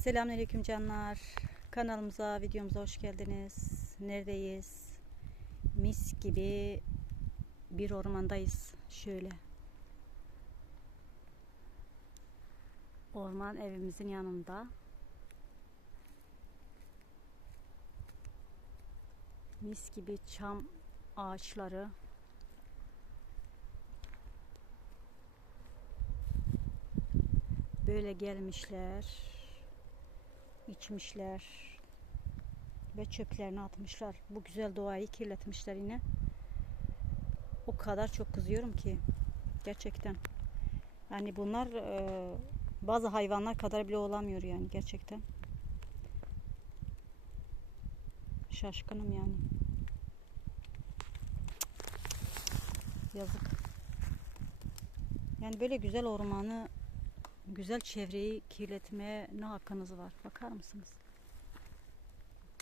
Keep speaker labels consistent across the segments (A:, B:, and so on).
A: Selamünaleyküm canlar. Kanalımıza, videomuza hoş geldiniz. Neredeyiz? Mis gibi bir ormandayız. Şöyle. Orman evimizin yanında. Mis gibi çam ağaçları. Böyle gelmişler. İçmişler ve çöplerini atmışlar. Bu güzel doğayı kirletmişler yine. O kadar çok kızıyorum ki gerçekten. Yani bunlar e, bazı hayvanlar kadar bile olamıyor yani gerçekten. Şaşkınım yani. Yazık. Yani böyle güzel ormanı güzel çevreyi kirletmeye ne hakkınız var? Bakar mısınız?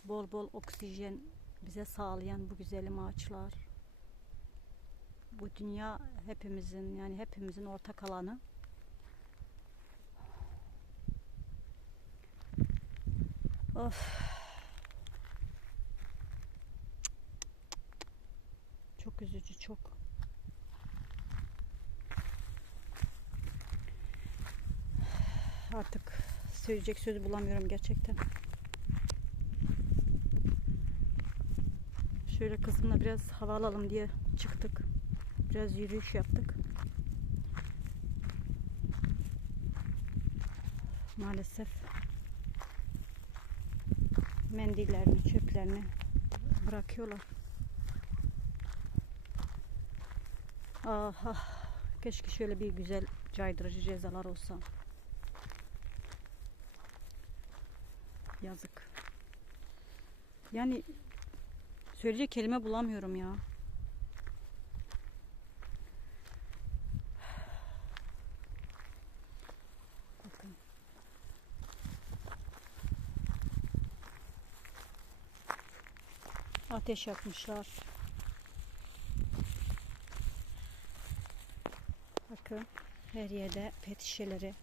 A: Bol bol oksijen bize sağlayan bu güzelim ağaçlar. Bu dünya hepimizin yani hepimizin ortak alanı. Of. Çok üzücü çok. Artık söyleyecek söz bulamıyorum gerçekten. Şöyle kızımla biraz hava alalım diye çıktık. Biraz yürüyüş yaptık. Maalesef mendillerini, çöplerini bırakıyorlar. Ah, ah. Keşke şöyle bir güzel caydırıcı cezalar olsa. Yazık. Yani söyleyecek kelime bulamıyorum ya. Bakın. Ateş yakmışlar. Bakın her yerde pet şişeleri.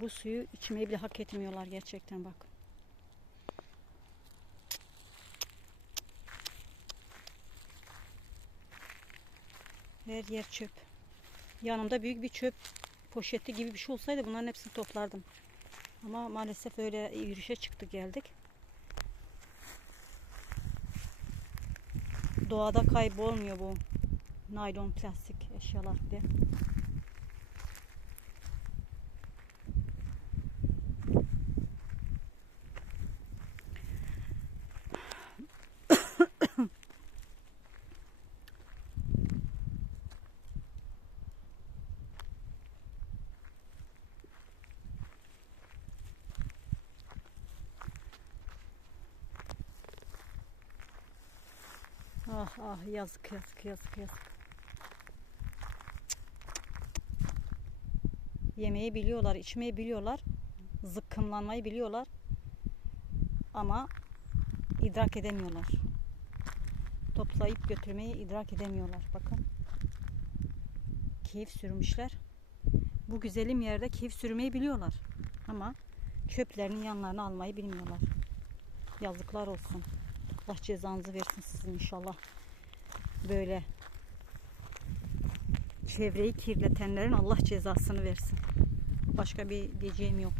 A: Bu suyu içmeyi bile hak etmiyorlar gerçekten bak. Her yer çöp. Yanımda büyük bir çöp poşeti gibi bir şey olsaydı bunların hepsini toplardım. Ama maalesef öyle yürüyüşe çıktık geldik. Doğada kaybolmuyor bu naylon plastik eşyalar bile. Ah ah yazık yazık yazık yazık. Yemeği biliyorlar, içmeyi biliyorlar. Zıkkımlanmayı biliyorlar. Ama idrak edemiyorlar. Toplayıp götürmeyi idrak edemiyorlar. Bakın. Keyif sürmüşler. Bu güzelim yerde keyif sürmeyi biliyorlar. Ama çöplerinin yanlarına almayı bilmiyorlar. Yazıklar olsun. Allah cezanızı versin sizin inşallah. Böyle çevreyi kirletenlerin Allah cezasını versin. Başka bir diyeceğim yok.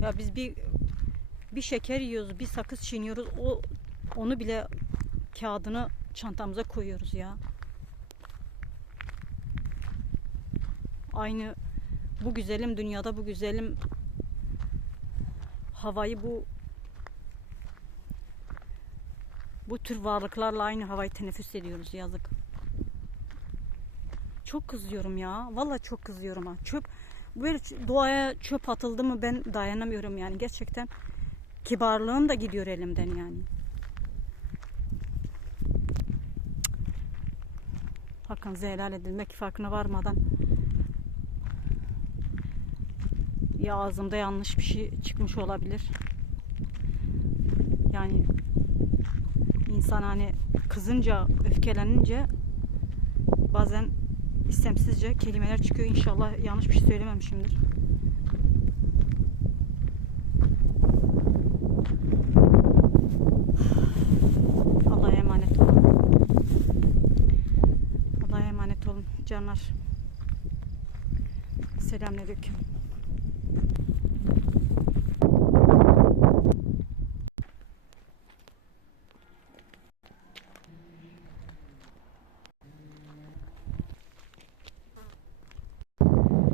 A: Ya biz bir bir şeker yiyoruz, bir sakız çiğniyoruz. O onu bile kağıdını çantamıza koyuyoruz ya. Aynı bu güzelim dünyada bu güzelim havayı bu bu tür varlıklarla aynı havayı teneffüs ediyoruz yazık. Çok kızıyorum ya. Vallahi çok kızıyorum ha. Çöp böyle doğaya çöp atıldı mı ben dayanamıyorum yani. Gerçekten kibarlığım da gidiyor elimden yani. Hakkınızı helal edilmek farkına varmadan ya ağzımda yanlış bir şey çıkmış olabilir. Yani insan hani kızınca, öfkelenince bazen istemsizce kelimeler çıkıyor. İnşallah yanlış bir şey söylememişimdir. Allah'a emanet olun. Allah'a emanet olun canlar. Selamünaleyküm.